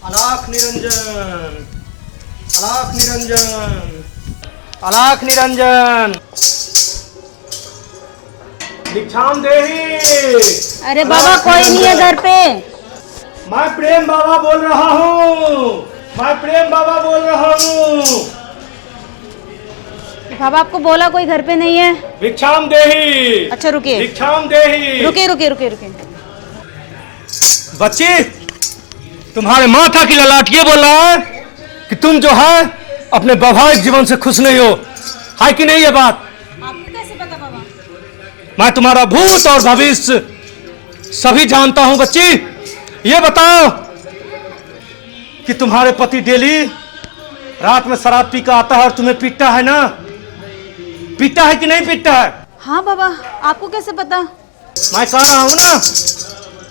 अलाख निरंजन, अलाख निरंजन, अलाख निरंजन, भिक्षाम देहि। अरे बाबा कोई नहीं है घर पे। मैं प्रेम बाबा बोल रहा हूँ, मैं प्रेम बाबा बोल रहा हूँ। बाबा आपको बोला कोई घर पे नहीं है। भिक्षाम देहि। अच्छा रुकिए, भिक्षाम देहि। रुकिए रुकिए रुकिए रुकिए। बच्ची, तुम्हारे माथा की ललाट ये बोल रहा है कि तुम जो है अपने वैवाहिक जीवन से खुश नहीं हो, है कि नहीं ये बात? आपको कैसे पता बाबा? मैं तुम्हारा भूत और भविष्य सभी जानता हूं। बच्ची, ये बताओ कि तुम्हारे पति डेली रात में शराब पी कर आता है और तुम्हें पीटता है ना? पीटता है कि नहीं पीटता है? हाँ बाबा, आपको कैसे पता? मैं कह रहा हूं ना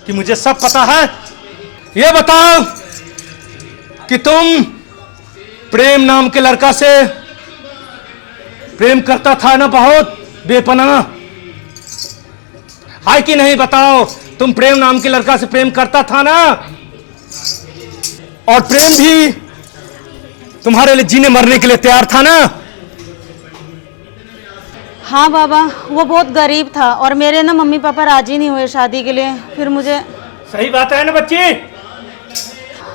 कि मुझे सब पता है। ये बताओ कि तुम प्रेम नाम के लड़का से प्रेम करता था ना, बहुत बेपनाह, है कि नहीं? बताओ, तुम प्रेम नाम के लड़का से प्रेम करता था ना? और प्रेम भी तुम्हारे लिए जीने मरने के लिए तैयार था ना? हाँ बाबा, वो बहुत गरीब था और मेरे ना मम्मी पापा राजी नहीं हुए शादी के लिए। फिर मुझे। सही बात है ना बच्ची?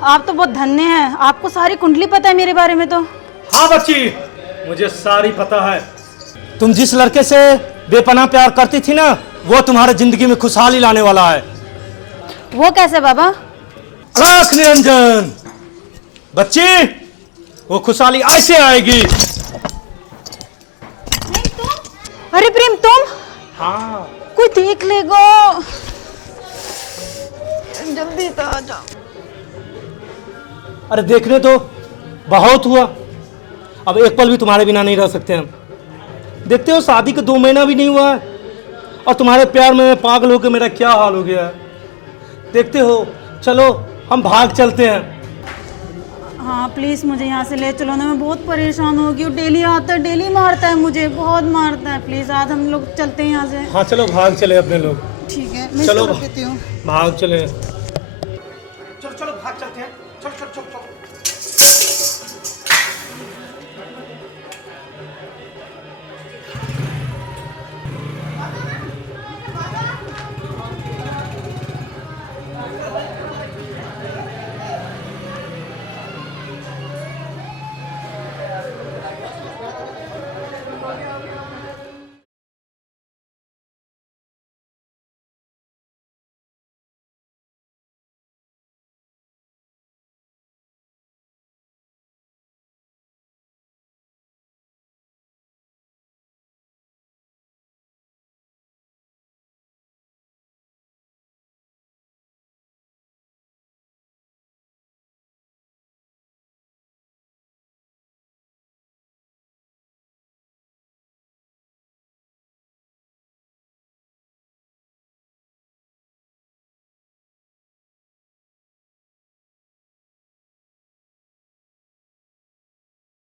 आप तो बहुत धन्य हैं, आपको सारी कुंडली पता है मेरे बारे में तो। हाँ बच्ची, मुझे सारी पता है। तुम जिस लड़के से बेपनाह प्यार करती थी ना, वो तुम्हारे जिंदगी में खुशहाली लाने वाला है। वो कैसे बाबा? अलाख निरंजन, बच्ची, वो खुशहाली ऐसे आएगी। अरे प्रेम, तुम? हाँ। कोई देख लेगा, जल्दी तो आ जाओ। अरे देखने तो बहुत हुआ, अब एक पल भी तुम्हारे बिना नहीं रह सकते हम। देखते हो, शादी के 2 महीना भी नहीं हुआ है और तुम्हारे प्यार में पागल होकर मेरा क्या हाल हो गया है। देखते हो, चलो हम भाग चलते हैं। हाँ प्लीज़ मुझे यहाँ से ले चलो ना, मैं बहुत परेशान हो गई हूँ। डेली आता है, डेली मारता है मुझे, बहुत मारता है। प्लीज़ आज हम लोग चलते हैं यहाँ से। हाँ चलो भाग चले अपने लोग। ठीक है, मैं चलो देती हूँ। भाग चले। चलो चलो भाग चलते हैं। चलो चलो चलो चलो।